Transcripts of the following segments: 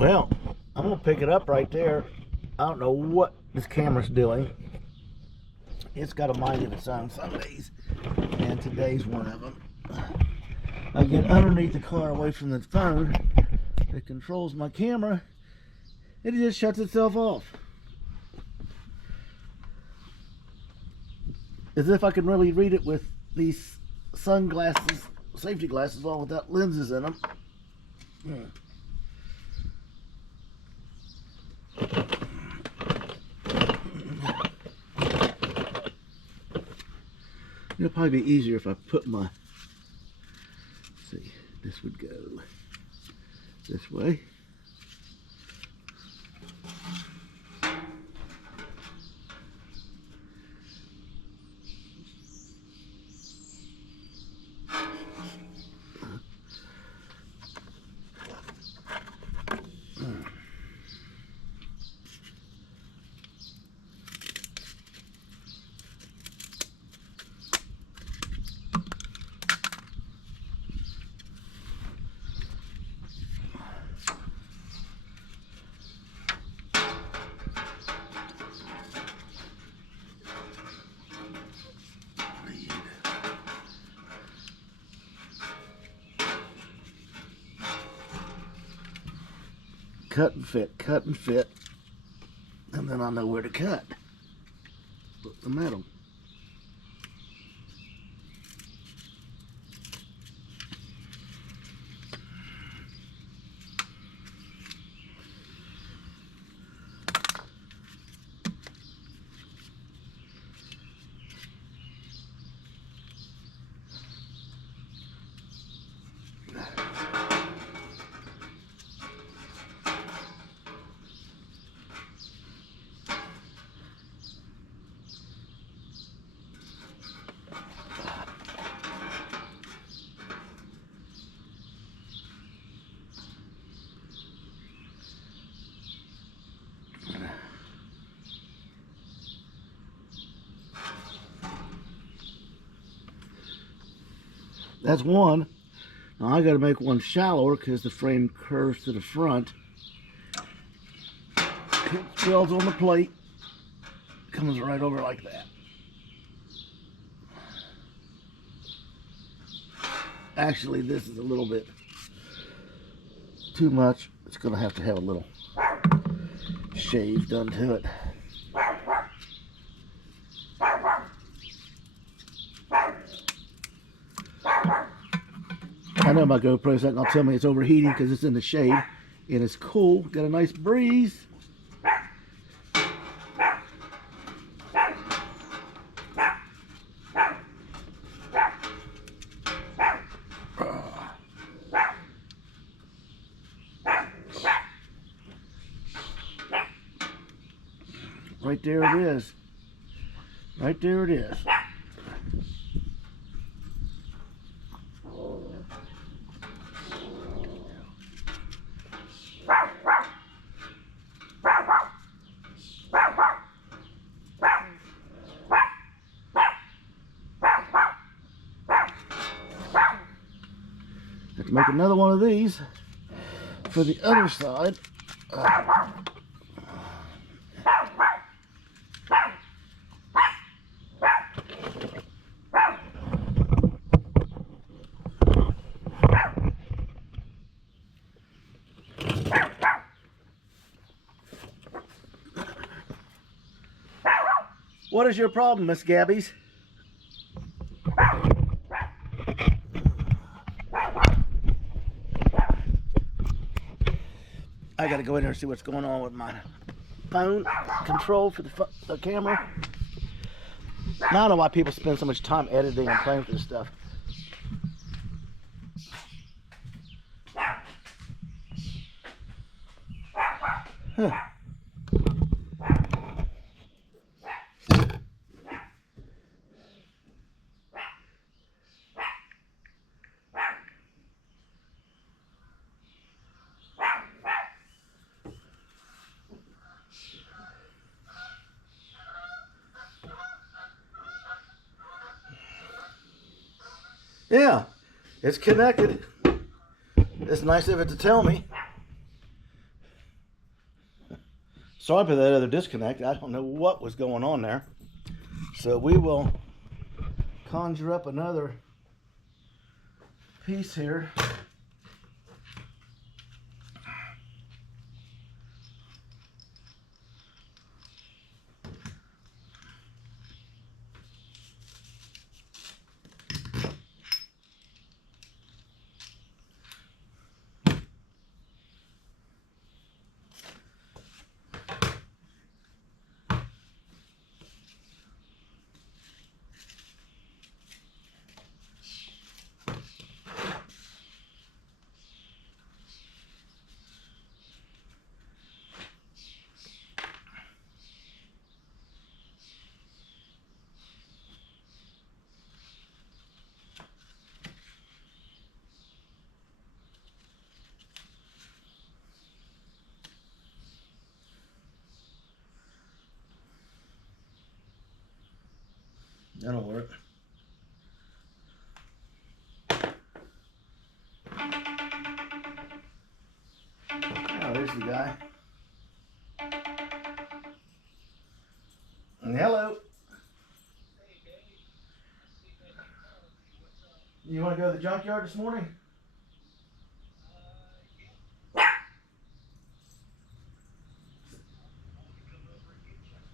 Well, I'm gonna pick it up right there. I don't know what this camera's doing. It's got a mind of its own some days, and today's one of them. I get underneath the car away from the phone that controls my camera, it just shuts itself off. As if I can really read it with these sunglasses, safety glasses on without lenses in them. It'll probably be easier if I put my, let's see, this would go this way. Cut and fit, and then I know where to cut. Put the metal. That's one. Now I got to make one shallower because the frame curves to the front. It swells on the plate. Comes right over like that. Actually, this is a little bit too much. It's going to have a little shave done to it. I know my GoPro's not going to tell me it's overheating because it's in the shade and it's cool. Got a nice breeze. Right there it is. Right there it is. Have to make another one of these for the other side. What is your problem, Miss Gabby's? I gotta go in there and see what's going on with my phone control for the camera. Now I don't know why people spend so much time editing and playing with this stuff. Huh. Yeah, it's connected. It's nice of it to tell me. Sorry for that other disconnect. I don't know what was going on there. So we will conjure up another piece here. That'll work. Oh, there's the guy. Hello. You want to go to the junkyard this morning?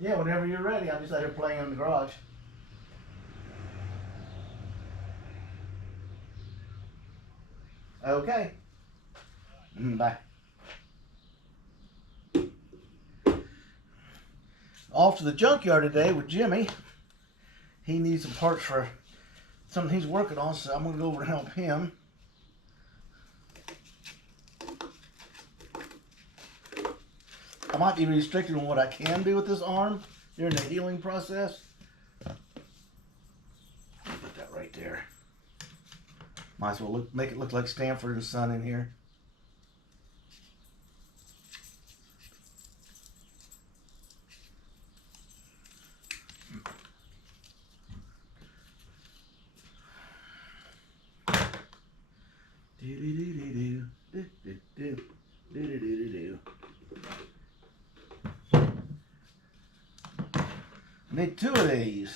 Yeah, whenever you're ready. I'm just out here playing in the garage. Okay. Bye. Off to the junkyard today with Jimmy. He needs some parts for something he's working on, so I'm going to go over and help him. I might be restricted on what I can do with this arm during the healing process. Put that right there. Might as well make it look like Stanford and Son in here. Need two of these.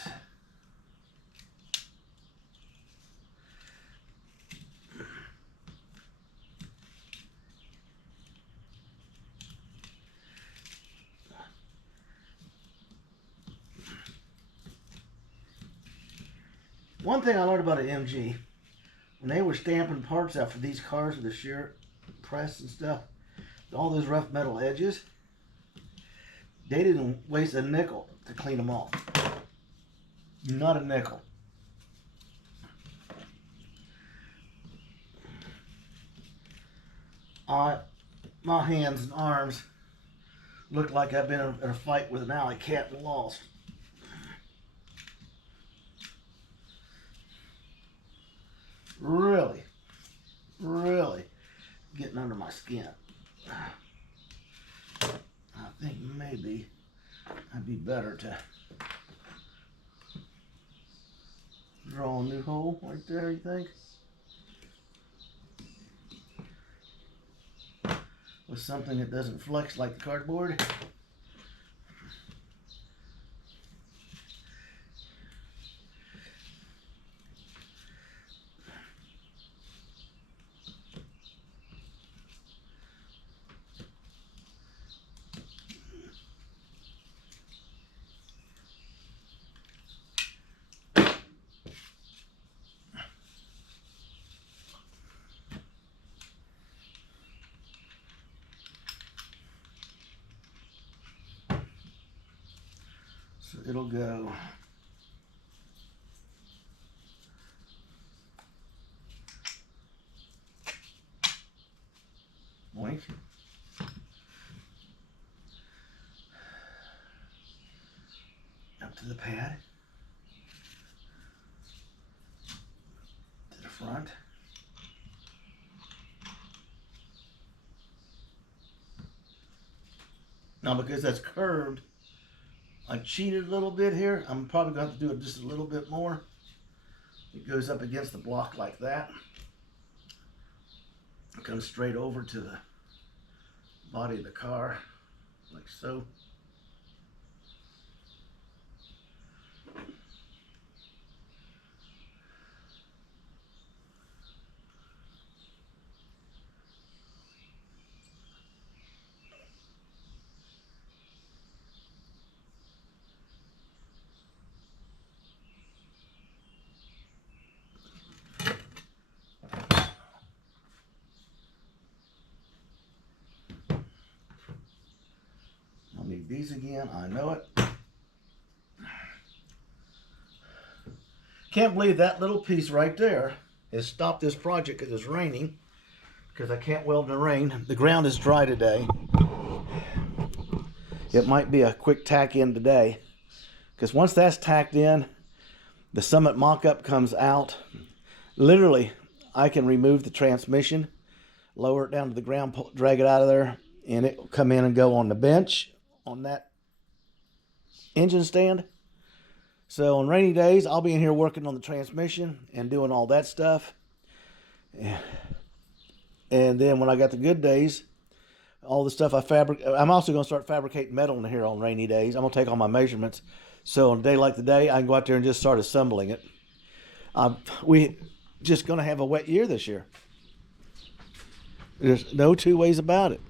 One thing I learned about an MG, when they were stamping parts out for these cars with the shear press and stuff, all those rough metal edges, they didn't waste a nickel to clean them off. Not a nickel. My hands and arms look like I've been in a fight with an alley cat and lost. Really getting under my skin. I think maybe I'd be better to draw a new hole right there, you think? With something that doesn't flex like the cardboard. So it'll go boink. Up to the pad. To the front. Now because that's curved, I cheated a little bit here. I'm probably going to have to do it just a little bit more. It goes up against the block like that. It comes straight over to the body of the car, like so. these again. I know it. Can't believe that little piece right there has stopped this project because it's raining. Because I can't weld in the rain. The ground is dry today. It might be a quick tack in today. Because once that's tacked in, the Summit mock-up comes out. Literally, I can remove the transmission, lower it down to the ground, drag it out of there, and it will come in and go on the bench on that engine stand. So on rainy days, I'll be in here working on the transmission and doing all that stuff. And then when I got the good days, all the stuff I'm also going to start fabricating metal in here on rainy days. I'm going to take all my measurements. So on a day like today, I can go out there and just start assembling it. We just going to have a wet year this year. There's no two ways about it.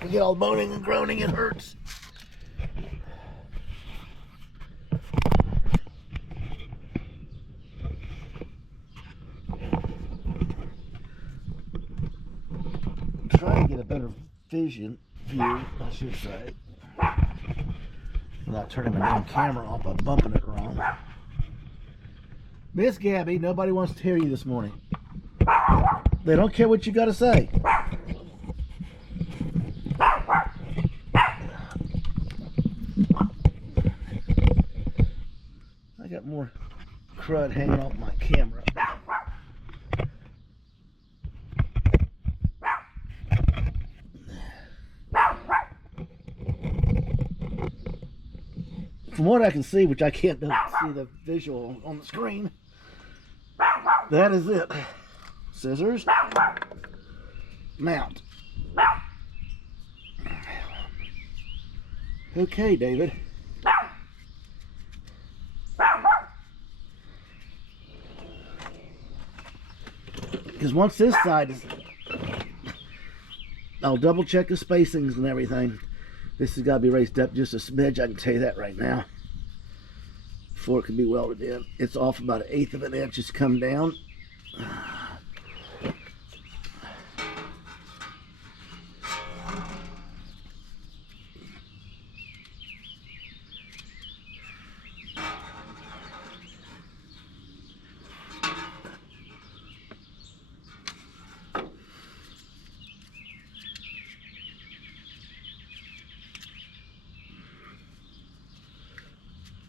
I get all moaning and groaning, it hurts. Trying to get a better view, I should say. Without turning my damn camera off by bumping it wrong. Miss Gabby, nobody wants to hear you this morning. They don't care what you got to say. I got more crud hanging off my camera. From what I can see, which I can't see the visual on the screen, that is it. Scissors. Mount. Okay, David. Because once this side is, I'll double check the spacings and everything. This has got to be raised up just a smidge, I can tell you that right now, before it can be welded in. It's off about 1/8 of an inch. It's come down.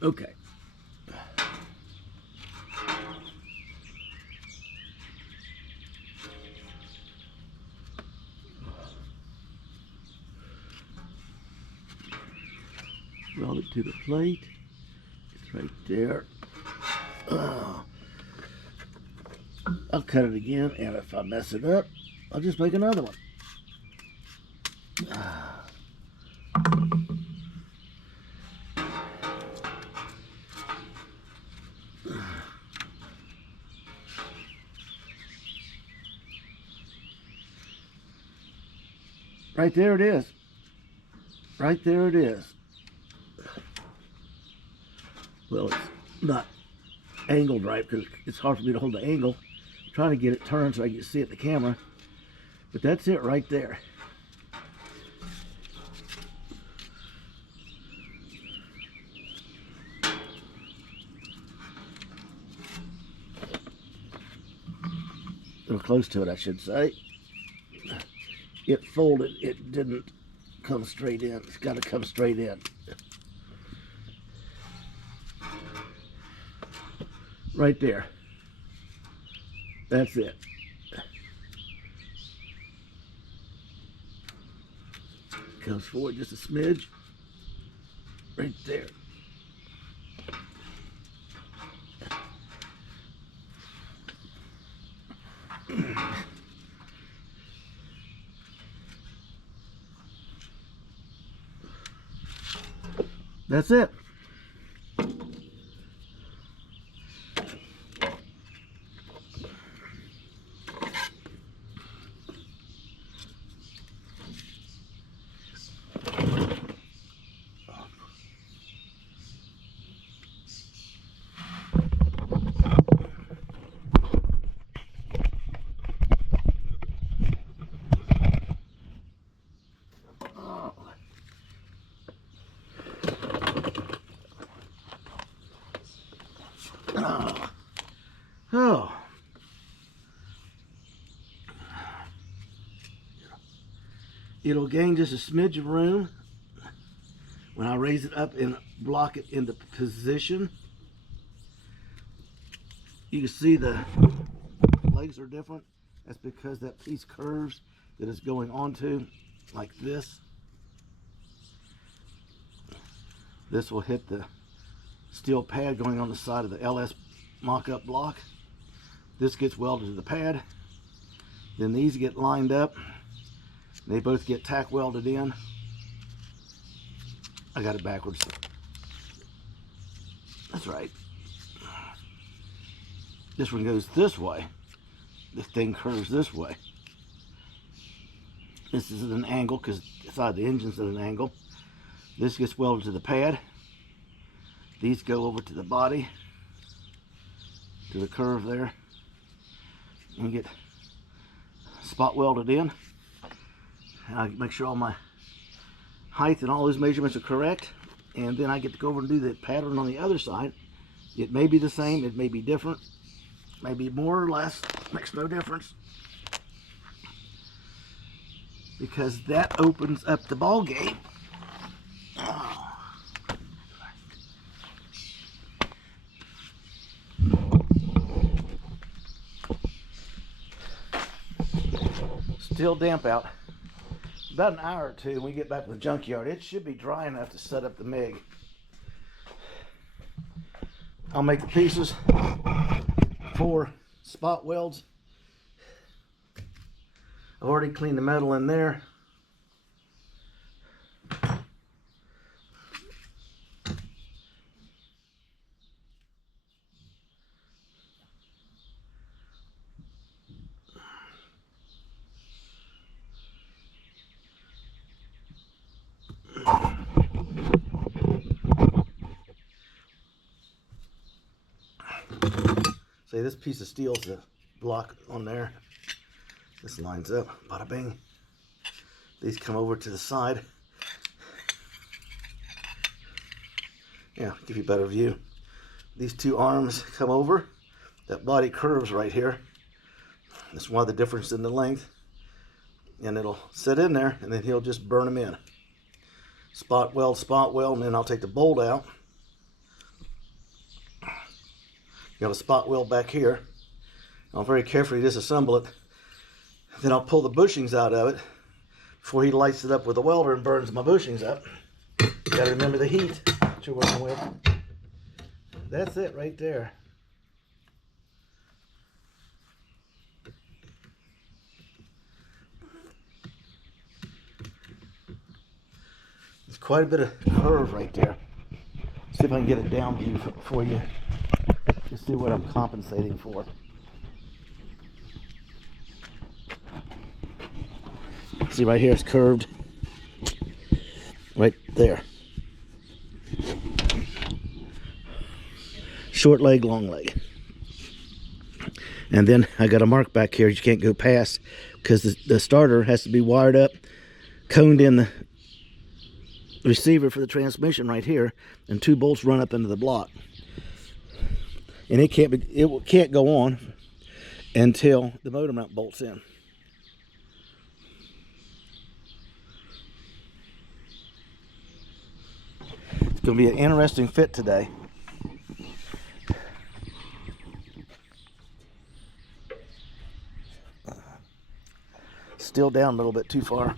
Okay. Weld it to the plate. It's right there. I'll cut it again, and if I mess it up, I'll just make another one. Right there it is. Right there it is. Well, it's not angled right because it's hard for me to hold the angle. I'm trying to get it turned so I can see it in the camera. But that's it right there. Or close to it, I should say. It folded, it didn't come straight in. It's got to come straight in. Right there. That's it. Comes forward just a smidge. Right there. That's it. Oh. It'll gain just a smidge of room when I raise it up and block it into position. You can see the legs are different. That's because that piece curves that it's going onto, like this. This will hit the steel pad going on the side of the LS mock-up block. This gets welded to the pad. Then these get lined up. They both get tack welded in. I got it backwards. That's right. This one goes this way. This thing curves this way. This is at an angle because the side of the engine's at an angle. This gets welded to the pad. These go over to the body, to the curve there, and get spot welded in. I make sure all my height and all those measurements are correct, and then I get to go over and do the pattern on the other side. It may be the same, it may be different, maybe more or less, makes no difference, because that opens up the ball game. Still damp out. About an hour or two when we get back to the junkyard, it should be dry enough to set up the MIG. I'll make the pieces for spot welds. I've already cleaned the metal in there. See, this piece of steel's the block on there. This lines up, bada bing. These come over to the side. Yeah, give you a better view. These two arms come over. That body curves right here. That's why the difference in the length. And it'll sit in there, and then he'll just burn them in. Spot weld, and then I'll take the bolt out. You have a spot weld back here. I'll very carefully disassemble it. Then I'll pull the bushings out of it before he lights it up with a welder and burns my bushings up. You gotta remember the heat that you're working with. That's it right there. There's quite a bit of curve right there. See if I can get a down view for you. Just see what I'm compensating for. See right here, it's curved. Right there. Short leg, long leg. And then I got a mark back here you can't go past because the starter has to be wired up, coned in the receiver for the transmission right here, and two bolts run up into the block. And it can't go on until the motor mount bolts in. It's going to be an interesting fit today. Still down a little bit too far.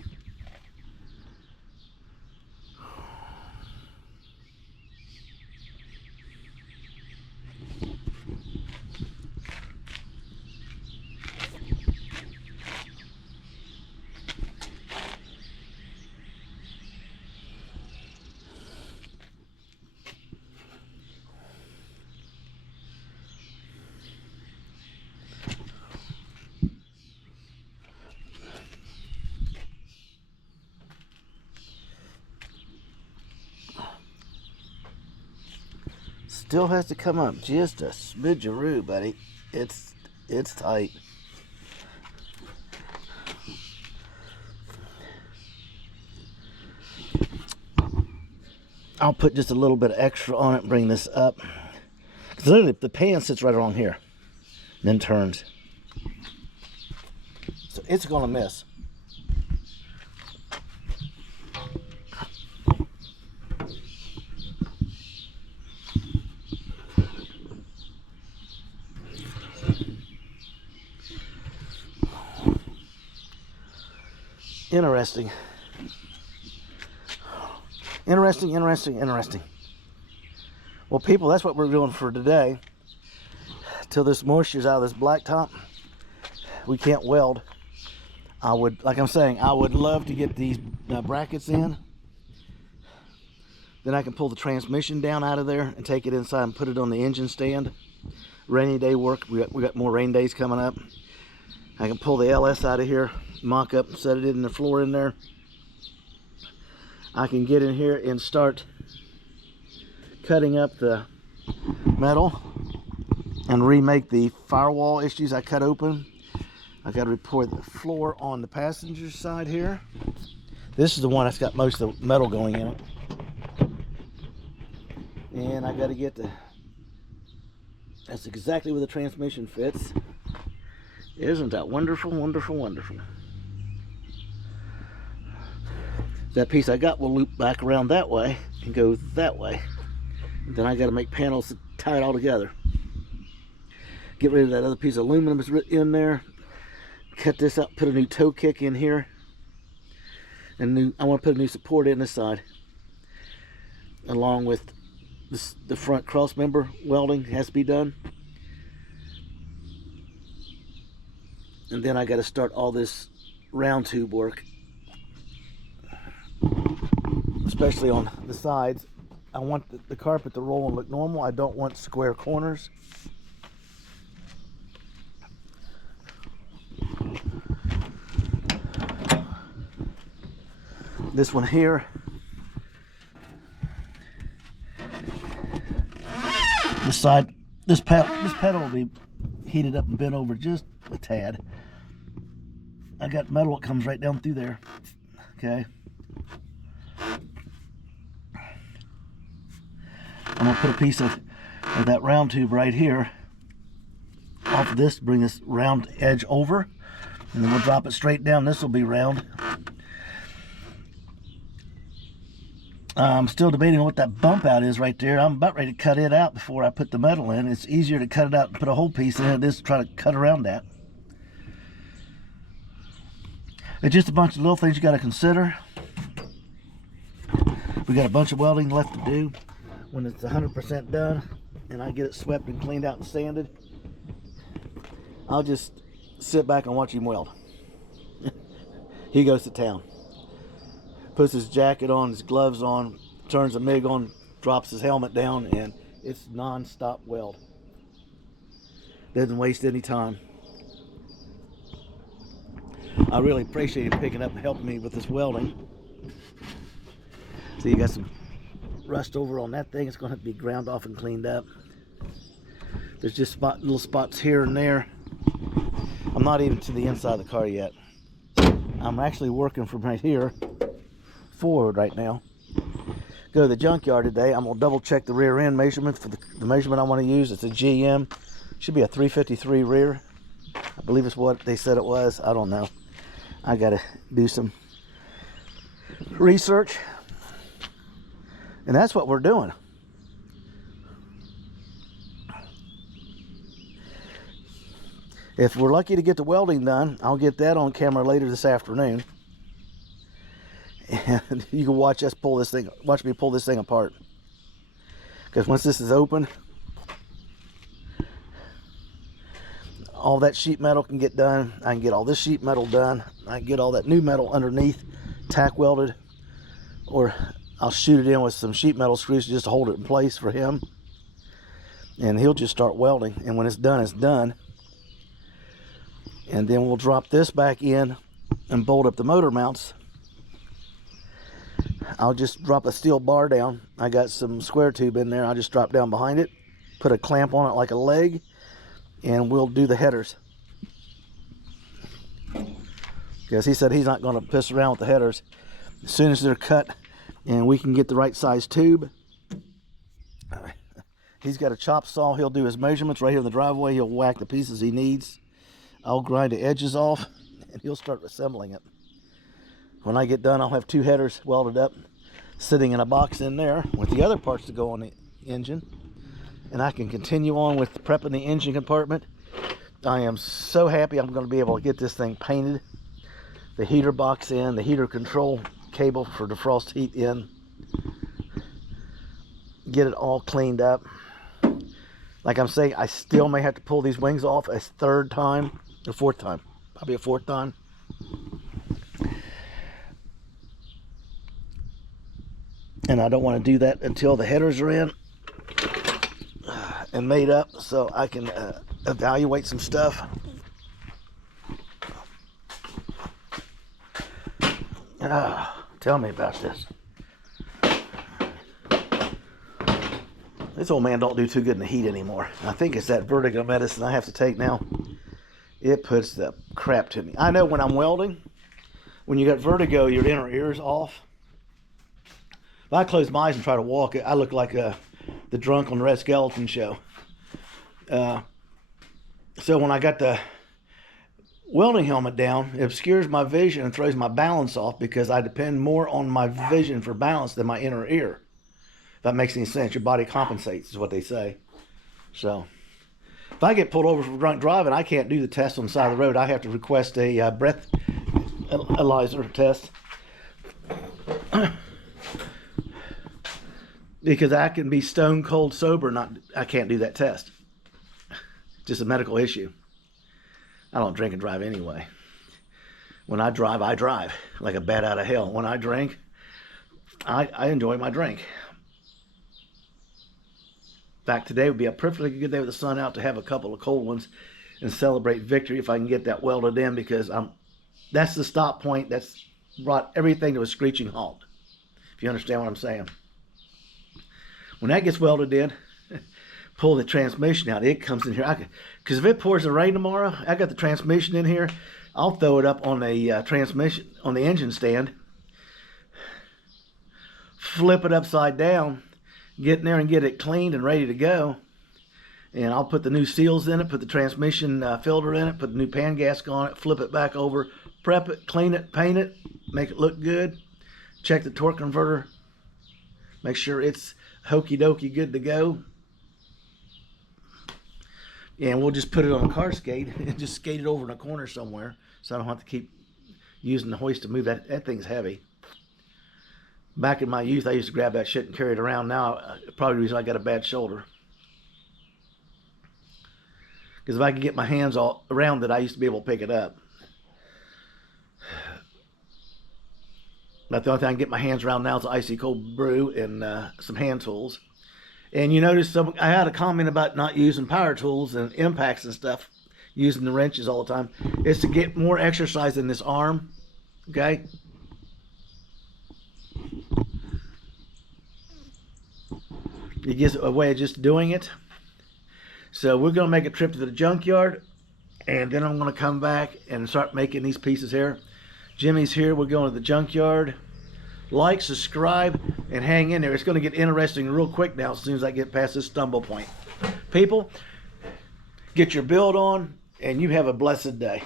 Still has to come up just a smidgeroo, buddy. It's tight. I'll put just a little bit of extra on it and bring this up. literally the pan sits right along here, then turns. So it's gonna miss. Interesting. Interesting. Well, people, that's what we're doing for today. Till this moisture's out of this blacktop, we can't weld. Like I'm saying, I would love to get these brackets in. Then I can pull the transmission down out of there and take it inside and put it on the engine stand. Rainy day work. We got more rain days coming up. I can pull the LS out of here, mock up, and set it in the floor in there. I can get in here and start cutting up the metal and remake the firewall issues I cut open. I got to repair the floor on the passenger side here. This is the one that's got most of the metal going in it. And I got to get the, that's exactly where the transmission fits. Isn't that wonderful, wonderful, wonderful? That piece I got will loop back around that way and go that way. Then I got to make panels to tie it all together. Get rid of that other piece of aluminum that's in there. Cut this out, put a new toe kick in here. And I want to put a new support in this side. Along with the front cross member welding has to be done. And then I got to start all this round tube work, especially on the sides. I want the carpet to roll and look normal. I don't want square corners. This one here, this side, this pedal will be heated up and bent over just a tad. I got metal that comes right down through there. Okay. I'm gonna put a piece of that round tube right here off of this, bring this round edge over, and then we'll drop it straight down. This will be round. I'm still debating on what that bump out is right there. I'm about ready to cut it out before I put the metal in. It's easier to cut it out and put a whole piece in than it is to try to cut around that. It's just a bunch of little things you got to consider. We got a bunch of welding left to do. When it's 100% done and I get it swept and cleaned out and sanded, I'll just sit back and watch him weld. He goes to town. Puts his jacket on, his gloves on, turns the MIG on, drops his helmet down, and it's non-stop weld. Doesn't waste any time. I really appreciate him picking up and helping me with this welding. See, you got some rust over on that thing. It's going to have to be ground off and cleaned up. There's just little spots here and there. I'm not even to the inside of the car yet. I'm actually working from right here forward right now. Go to the junkyard today. I'm going to double check the rear end measurement for the measurement I want to use. It's a GM. Should be a 353 rear. I believe it's what they said it was. I don't know. I got to do some research. And that's what we're doing. If we're lucky to get the welding done, I'll get that on camera later this afternoon. And you can watch me pull this thing apart. Because once this is open, all that sheet metal can get done. I can get all this sheet metal done. I can get all that new metal underneath tack welded, or I'll shoot it in with some sheet metal screws just to hold it in place for him, and he'll just start welding. And when it's done, it's done. And then we'll drop this back in and bolt up the motor mounts. I'll just drop a steel bar down. I got some square tube in there. I'll just drop down behind it, put a clamp on it like a leg, and we'll do the headers. Because he said he's not going to piss around with the headers. As soon as they're cut and we can get the right size tube, He's got a chop saw. He'll do his measurements right here in the driveway. He'll whack the pieces he needs. I'll grind the edges off, and he'll start assembling it. When I get done, I'll have 2 headers welded up, sitting in a box in there with the other parts to go on the engine. And I can continue on with prepping the engine compartment. I am so happy I'm going to be able to get this thing painted. The heater box in, the heater control cable for defrost heat in. Get it all cleaned up. Like I'm saying, I still may have to pull these wings off a 3rd time, or 4th time. Probably a 4th time. And I don't want to do that until the headers are in and made up, so I can evaluate some stuff. Tell me about this. This old man don't do too good in the heat anymore. I think it's that vertigo medicine I have to take now. It puts the crap to me. I know when I'm welding, when you got vertigo, your inner ear's off. If I close my eyes and try to walk, I look like the drunk on the Red Skeleton show. So when I got the welding helmet down, it obscures my vision and throws my balance off because I depend more on my vision for balance than my inner ear. If that makes any sense, your body compensates is what they say. So if I get pulled over for drunk driving, I can't do the test on the side of the road. I have to request a breath analyzer test. Because I can be stone cold sober, I can't do that test. Just a medical issue. I don't drink and drive anyway. When I drive like a bat out of hell. When I drink, I enjoy my drink. In fact, today would be a perfectly good day with the sun out to have a couple of cold ones and celebrate victory if I can get that welded in, because that's the stop point that's brought everything to a screeching halt. If you understand what I'm saying. When that gets welded in, pull the transmission out. It comes in here. Because if it pours the rain tomorrow, I got the transmission in here. I'll throw it up on the transmission, on the engine stand. Flip it upside down. Get in there and get it cleaned and ready to go. And I'll put the new seals in it, put the transmission filter in it, put the new pan gasket on it, flip it back over, prep it, clean it, paint it, make it look good. Check the torque converter. Make sure it's hokey dokey good to go. And we'll just put it on a car skate and just skate it over in a corner somewhere so I don't have to keep using the hoist to move that. That thing's heavy. Back in my youth, I used to grab that shit and carry it around. Now, probably the reason I got a bad shoulder. Because if I could get my hands all around it, I used to be able to pick it up. But the only thing I can get my hands around now is an icy cold brew and some hand tools. And you notice I had a comment about not using power tools and impacts and stuff, using the wrenches all the time. It's to get more exercise in this arm, okay? It gives a way of just doing it. So we're going to make a trip to the junkyard, and then I'm going to come back and start making these pieces here. Jimmy's here. We're going to the junkyard. Like, subscribe, and hang in there. It's going to get interesting real quick now as soon as I get past this stumble point. People, get your build on, and you have a blessed day.